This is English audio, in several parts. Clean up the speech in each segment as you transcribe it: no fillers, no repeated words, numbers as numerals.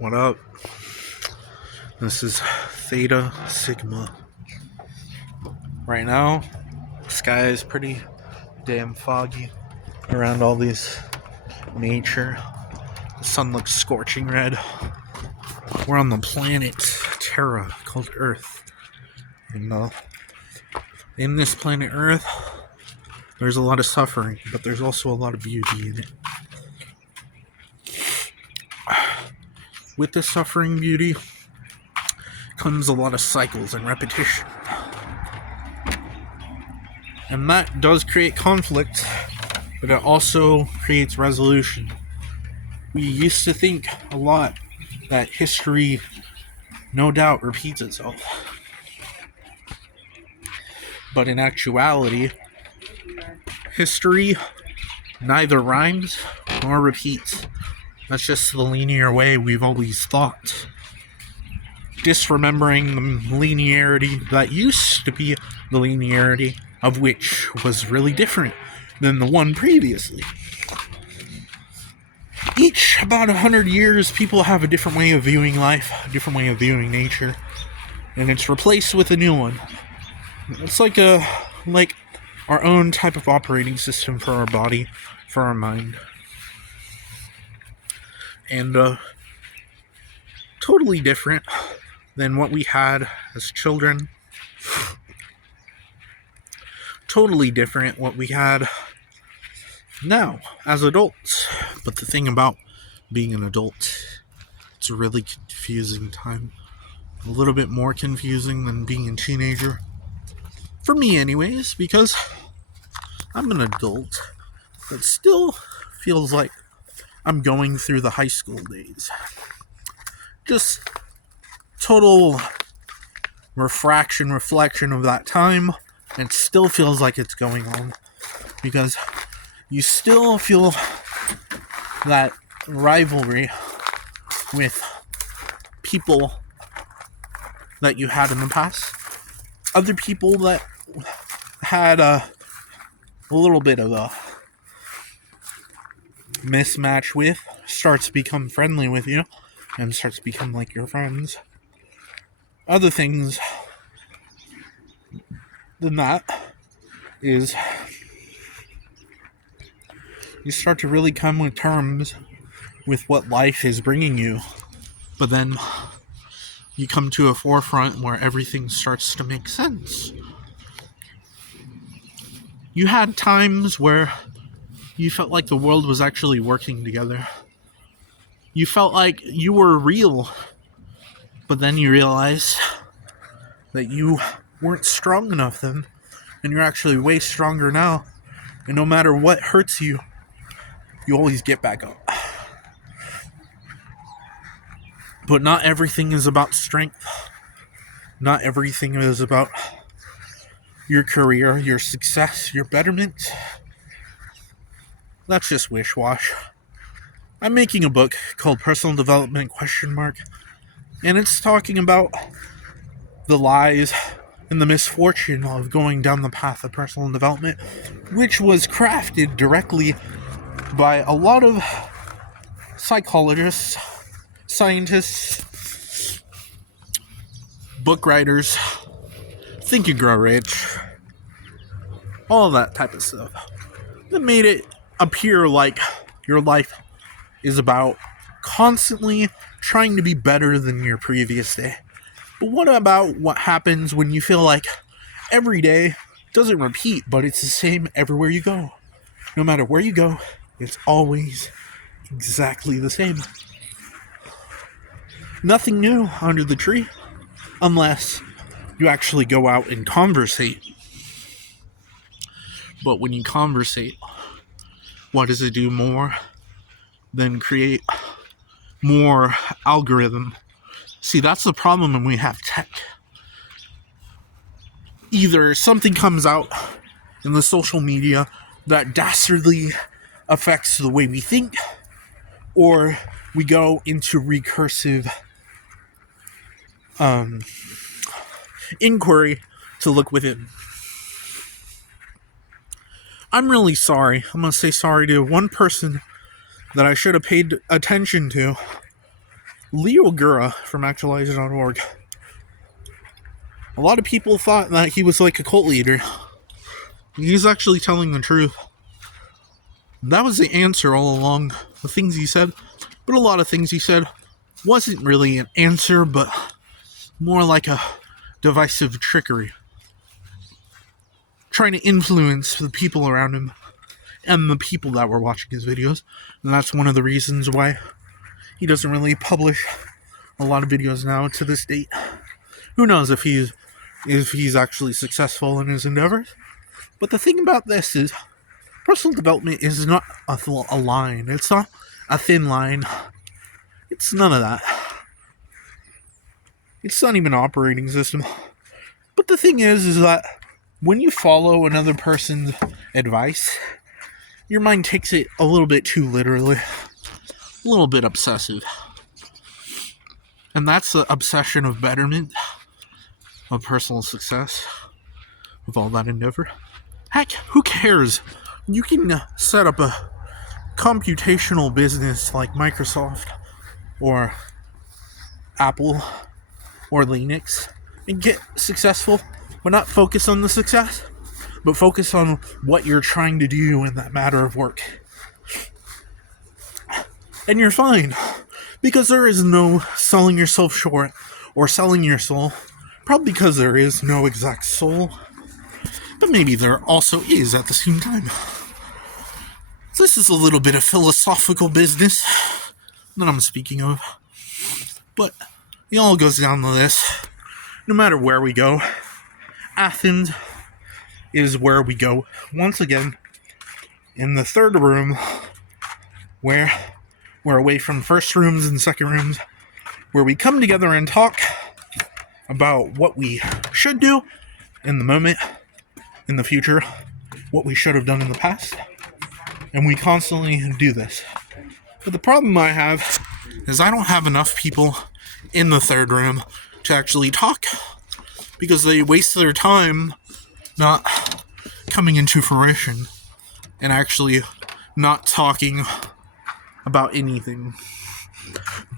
What up? This is Theta Sigma. Right now, the sky is pretty damn foggy around all these nature. The sun looks scorching red. We're on the planet Terra called Earth. And in this planet Earth, there's a lot of suffering, but there's also a lot of beauty in it. With the suffering beauty comes a lot of cycles and repetition. And that does create conflict, but it also creates resolution. We used to think a lot that history no doubt repeats itself. But in actuality, history neither rhymes nor repeats. That's just the linear way we've always thought. Disremembering the linearity that used to be the linearity of which was really different than the one previously. Each about 100 years, people have a different way of viewing life, a different way of viewing nature, and it's replaced with a new one. It's like our own type of operating system for our body, for our mind. And totally different than what we had as children. Totally different what we had now as adults. But the thing about being an adult, it's a really confusing time. A little bit more confusing than being a teenager. For me anyways, because I'm an adult that still feels like I'm going through the high school days. Just total reflection of that time, and it still feels like it's going on. Because you still feel that rivalry with people that you had in the past. Other people that had a little bit of a mismatch with starts to become friendly with you and starts to become like your friends. Other things than that is you start to really come with terms with what life is bringing you, but then you come to a forefront where everything starts to make sense. You had times where you felt like the world was actually working together. You felt like you were real, but then you realized that you weren't strong enough then, and you're actually way stronger now. And no matter what hurts you, you always get back up. But not everything is about strength. Not everything is about your career, your success, your betterment. That's just wish-wash. I'm making a book called Personal Development ? And it's talking about the lies and the misfortune of going down the path of personal development, which was crafted directly by a lot of psychologists, scientists, book writers, Think and Grow Rich, all that type of stuff. That made it appear like your life is about constantly trying to be better than your previous day. But what about what happens when you feel like every day doesn't repeat, but it's the same everywhere you go? No matter where you go, it's always exactly the same. Nothing new under the tree, unless you actually go out and conversate. But when you conversate, what does it do more than create more algorithm? See, that's the problem when we have tech. Either something comes out in the social media that dastardly affects the way we think, or we go into recursive inquiry to look within. I'm really sorry. I'm going to say sorry to one person that I should have paid attention to Leo Gura from Actualize.org. A lot of people thought that he was like a cult leader. He's actually telling the truth. That was the answer all along, the things he said. But a lot of things he said wasn't really an answer, but more like a divisive trickery. Trying to influence the people around him and the people that were watching his videos. And that's one of the reasons why he doesn't really publish a lot of videos now to this date. Who knows if he's actually successful in his endeavors. But the thing about this is, personal development is not a line. It's not a thin line. It's none of that. It's not even an operating system. But the thing is that when you follow another person's advice, your mind takes it a little bit too literally. A little bit obsessive. And that's the obsession of betterment, of personal success, of all that endeavor. Heck, who cares? You can set up a computational business like Microsoft or Apple or Linux and get successful, but not focus on the success, but focus on what you're trying to do in that matter of work. And you're fine, because there is no selling yourself short or selling your soul, probably because there is no exact soul, but maybe there also is at the same time. This is a little bit of philosophical business that I'm speaking of, but it all goes down to this. No matter where we go, Athens is where we go. Once again, in the third room, where we're away from first rooms and second rooms, where we come together and talk about what we should do in the moment, in the future, what we should have done in the past, and we constantly do this. But the problem I have is I don't have enough people in the third room to actually talk, because they waste their time not coming into fruition and actually not talking about anything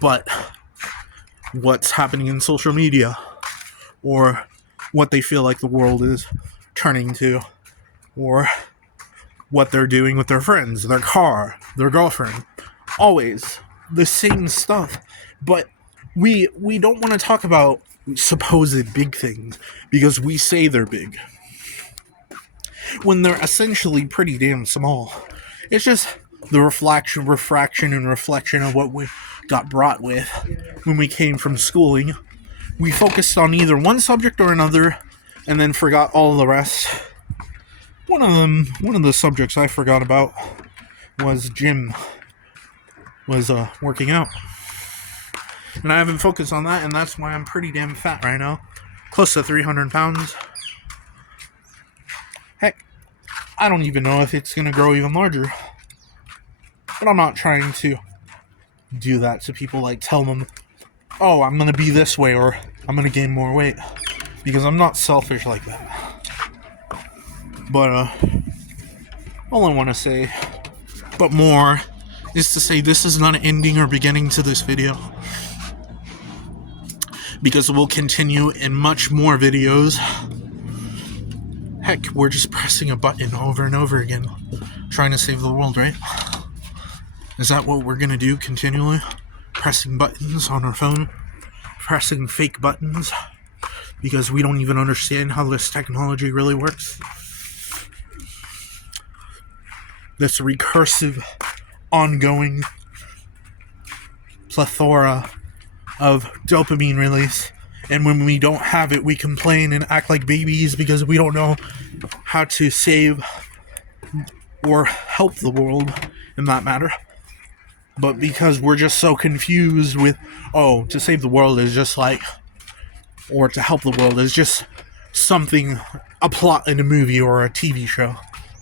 but what's happening in social media or what they feel like the world is turning to, or what they're doing with their friends, their car, their girlfriend. Always the same stuff. But we don't want to talk about supposed big things because we say they're big, when they're essentially pretty damn small. It's just the refraction and reflection of what we got brought with when we came from schooling. We focused on either one subject or another and then forgot all the rest. One of the subjects I forgot about was working out. And I haven't focused on that, and that's why I'm pretty damn fat right now. Close to 300 pounds. Heck, I don't even know if it's going to grow even larger. But I'm not trying to do that to people, like tell them, oh, I'm going to be this way or I'm going to gain more weight. Because I'm not selfish like that. But, all I want to say, but more, is to say this is not an ending or beginning to this video. Because we'll continue in much more videos. Heck, we're just pressing a button over and over again, trying to save the world, right? Is that what we're gonna do continually? Pressing buttons on our phone? Pressing fake buttons? Because we don't even understand how this technology really works? This recursive, ongoing plethora of dopamine release, and when we don't have it, we complain and act like babies because we don't know how to save or help the world in that matter. But because we're just so confused with, oh, to save the world is just like, or to help the world is just something, a plot in a movie or a TV show,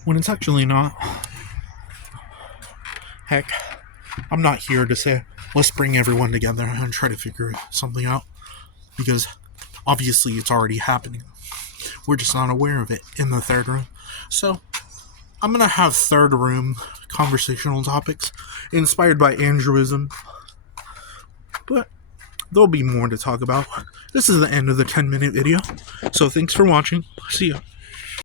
when it's actually not. Heck, I'm not here to say, let's bring everyone together and try to figure something out, because obviously it's already happening. We're just not aware of it in the third room. So, I'm going to have third room conversational topics inspired by Andrewism. But there'll be more to talk about. This is the end of the 10-minute video. So thanks for watching. See ya.